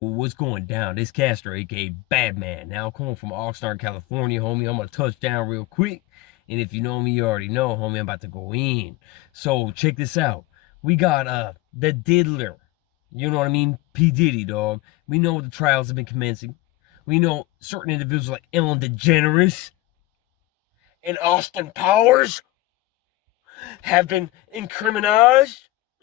What's going down? This Castro, aka Badman. Now, coming from Oxnard, California, homie. I'm gonna touch down real quick. And if you know me, you already know, homie, I'm about to go in. So check this out. We got the diddler. You know what I mean? P. Diddy, dog. We know the trials have been commencing. We know certain individuals like Ellen DeGeneres and Austin Powers have been incriminated.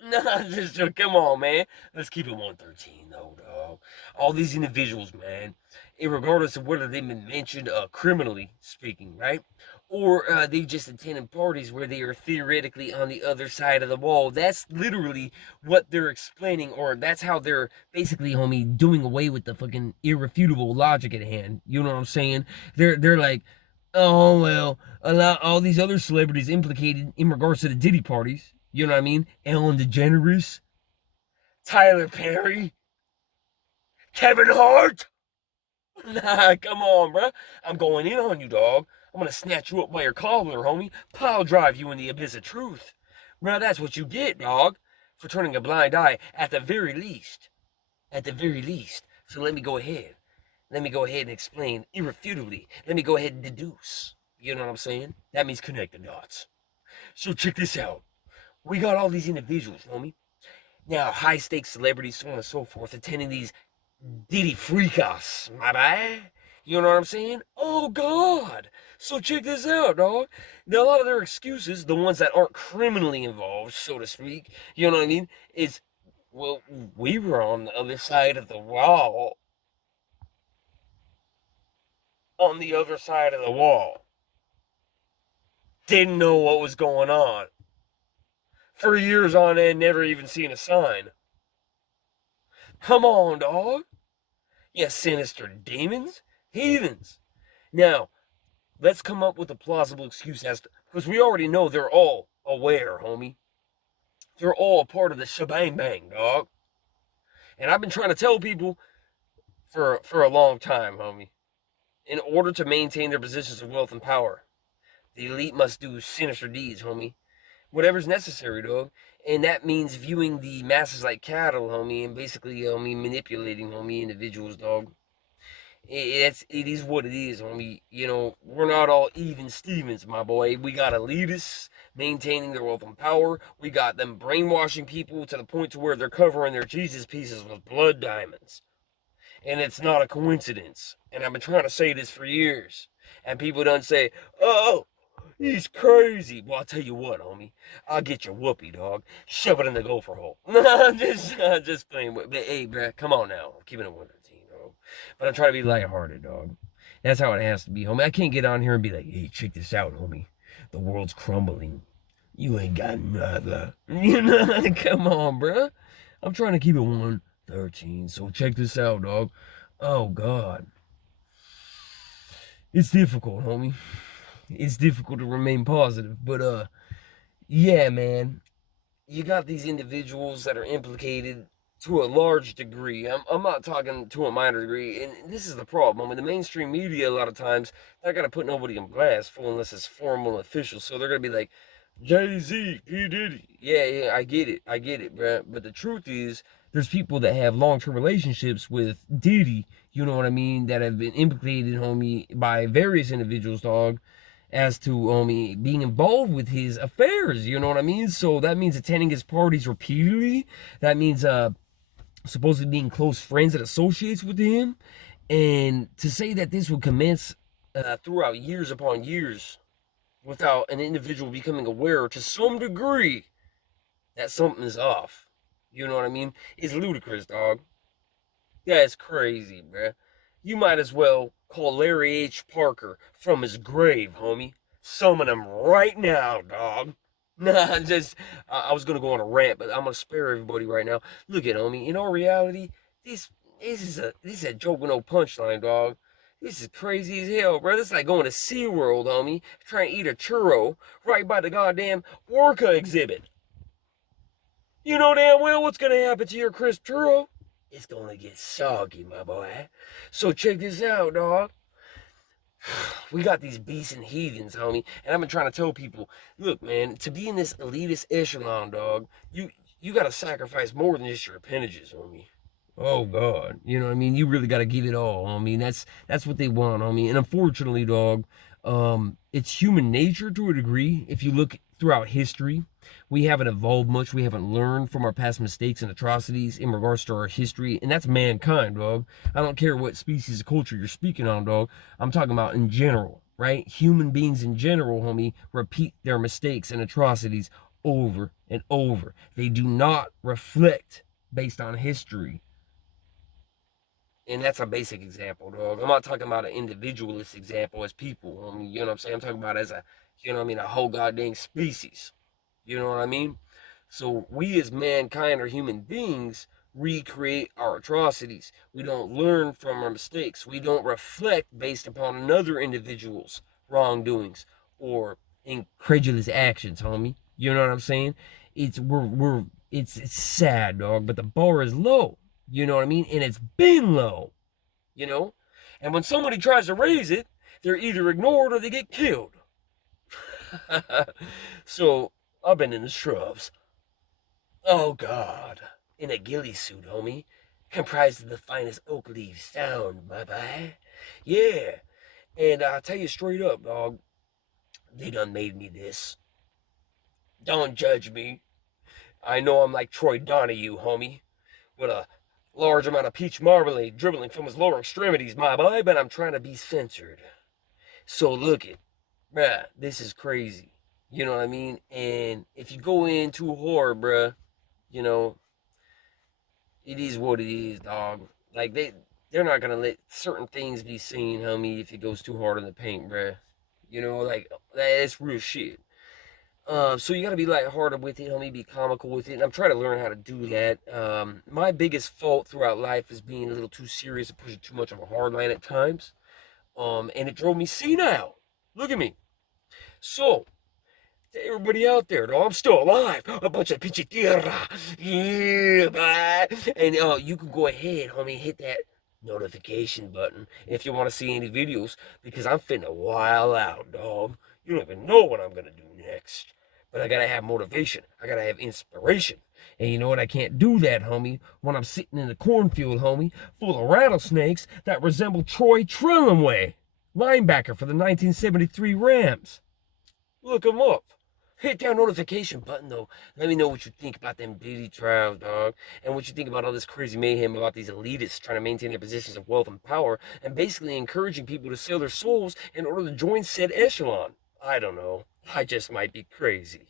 Nah, just come on, man. Let's keep it 113, though, dog. All these individuals, man, regardless of whether they've been mentioned criminally speaking, right? Or they just attended parties where they are theoretically on the other side of the wall. That's literally what they're explaining, or that's how they're basically, homie, doing away with the fucking irrefutable logic at hand. You know what I'm saying? They're like, oh well, all these other celebrities implicated in regards to the Diddy parties. You know what I mean? Ellen DeGeneres, Tyler Perry, Kevin Hart. Nah, come on, bruh. I'm going in on you, dog. I'm gonna snatch you up by your collar, homie. Pile drive you in the abyss of truth. Bruh, that's what you get, dog, for turning a blind eye at the very least. At the very least. So let me go ahead. Let me go ahead and explain irrefutably. Let me go ahead and deduce. You know what I'm saying? That means connect the dots. So check this out. We got all these individuals, homie. Now, high stakes celebrities, so on and so forth, attending these Diddy freakouts, my bad. You know what I'm saying? Oh, God. So check this out, dog. Now, a lot of their excuses, the ones that aren't criminally involved, so to speak, you know what I mean, is, well, we were on the other side of the wall. On the other side of the wall. Didn't know what was going on. For years on end, never even seen a sign. Come on, dog. You sinister demons, heathens. Now, let's come up with a plausible excuse as to, because we already know they're all aware, homie. They're all a part of the shebang bang, dog. And I've been trying to tell people for a long time, homie. In order to maintain their positions of wealth and power, the elite must do sinister deeds, homie. Whatever's necessary, dog. And that means viewing the masses like cattle, homie, and basically, homie, manipulating, homie, individuals, dog. It is what it is, homie. You know, we're not all even Stevens, my boy. We got elitists maintaining their wealth and power. We got them brainwashing people to the point to where they're covering their Jesus pieces with blood diamonds. And it's not a coincidence. And I've been trying to say this for years. And people don't say, oh, he's crazy. Well, I'll tell you what, homie. I'll get your whoopee, dog. Shove it in the gopher hole. No, I'm just playing with. But hey, bro, come on now. I'm keeping it 113, dog. But I'm trying to be lighthearted, dog. That's how it has to be, homie. I can't get on here and be like, hey, check this out, homie. The world's crumbling. You ain't got nada. You know, come on, bro. I'm trying to keep it 113. So check this out, dog. Oh God. It's difficult, homie. It's difficult to remain positive. But yeah, man. You got these individuals that are implicated to a large degree. I'm not talking to a minor degree, and this is the problem. I mean, the mainstream media a lot of times they're gonna put nobody in blast for unless it's formal and official. So they're gonna be like, Jay Z, P Diddy. Yeah, I get it, bro. But the truth is, there's people that have long-term relationships with Diddy. You know what I mean? That have been implicated, homie, by various individuals, dog, as to being involved with his affairs. You know what I mean? So that means attending his parties repeatedly. That means supposedly being close friends and associates with him. And to say that this would commence throughout years upon years without an individual becoming aware to some degree that something is off. You know what I mean? It's ludicrous, dog. That's crazy, bruh. You might as well call Larry H. Parker from his grave, homie. Summon him right now, dog. Nah, I was gonna go on a rant, but I'm gonna spare everybody right now. Look at homie. In all reality, this is a joke with no punchline, dog. This is crazy as hell, bro. This is like going to SeaWorld, homie, trying to eat a churro right by the goddamn Orca exhibit. You know damn well what's gonna happen to your crisp churro. It's gonna get soggy, my boy. So check this out, dog. We got these beasts and heathens, homie. And I've been trying to tell people, look, man, to be in this elitist echelon, dog, you gotta sacrifice more than just your appendages, homie. Oh God, you know what I mean? You really got to give it all. I mean, that's what they want. I mean, and unfortunately, dog, it's human nature to a degree. If you look throughout history, we haven't evolved much. We haven't learned from our past mistakes and atrocities in regards to our history, and that's mankind, dog. I don't care what species of culture you're speaking on, dog. I'm talking about in general, right? Human beings in general, homie, repeat their mistakes and atrocities over and over. They do not reflect based on history, and that's a basic example, dog. I'm not talking about an individualist example as people. I mean, you know what I'm saying? I'm talking about as a, you know what I mean, a whole goddamn species. You know what I mean? So we as mankind or human beings recreate our atrocities. We don't learn from our mistakes. We don't reflect based upon another individual's wrongdoings or incredulous actions, homie. You know what I'm saying? It's sad, dog, but the bar is low. You know what I mean? And it's been low, you know? And when somebody tries to raise it, they're either ignored or they get killed. So I've been in the shrubs. Oh God. In a ghillie suit, homie. Comprised of the finest oak leaves found, my boy. Yeah. And I'll tell you straight up, dog, they done made me this. Don't judge me. I know I'm like Troy Donahue, homie, with a large amount of peach marmalade dribbling from his lower extremities, my boy, but I'm trying to be censored. So look it, bruh, this is crazy. You know what I mean? And if you go in too hard, bruh, you know, it is what it is, dog. Like they're not gonna let certain things be seen, homie, if it goes too hard in the paint, bruh. You know, like that's real shit. So you gotta be lighthearted with it, homie, be comical with it. And I'm trying to learn how to do that. My biggest fault throughout life is being a little too serious and pushing too much of a hard line at times. And it drove me senile. Look at me. So, to everybody out there, though, I'm still alive. A bunch of pichitira. Yeah, bye. And you can go ahead, homie, hit that notification button if you want to see any videos, because I'm finna wild out, dog. You don't even know what I'm gonna do next. But I gotta have motivation. I gotta have inspiration. And you know what? I can't do that, homie, when I'm sitting in the cornfield, homie, full of rattlesnakes that resemble Troy Trillingway, linebacker for the 1973 Rams. Look him up. Hit that notification button though. Let me know what you think about them Diddy trials, dog, and what you think about all this crazy mayhem about these elitists trying to maintain their positions of wealth and power, and basically encouraging people to sell their souls in order to join said echelon. I don't know. I just might be crazy.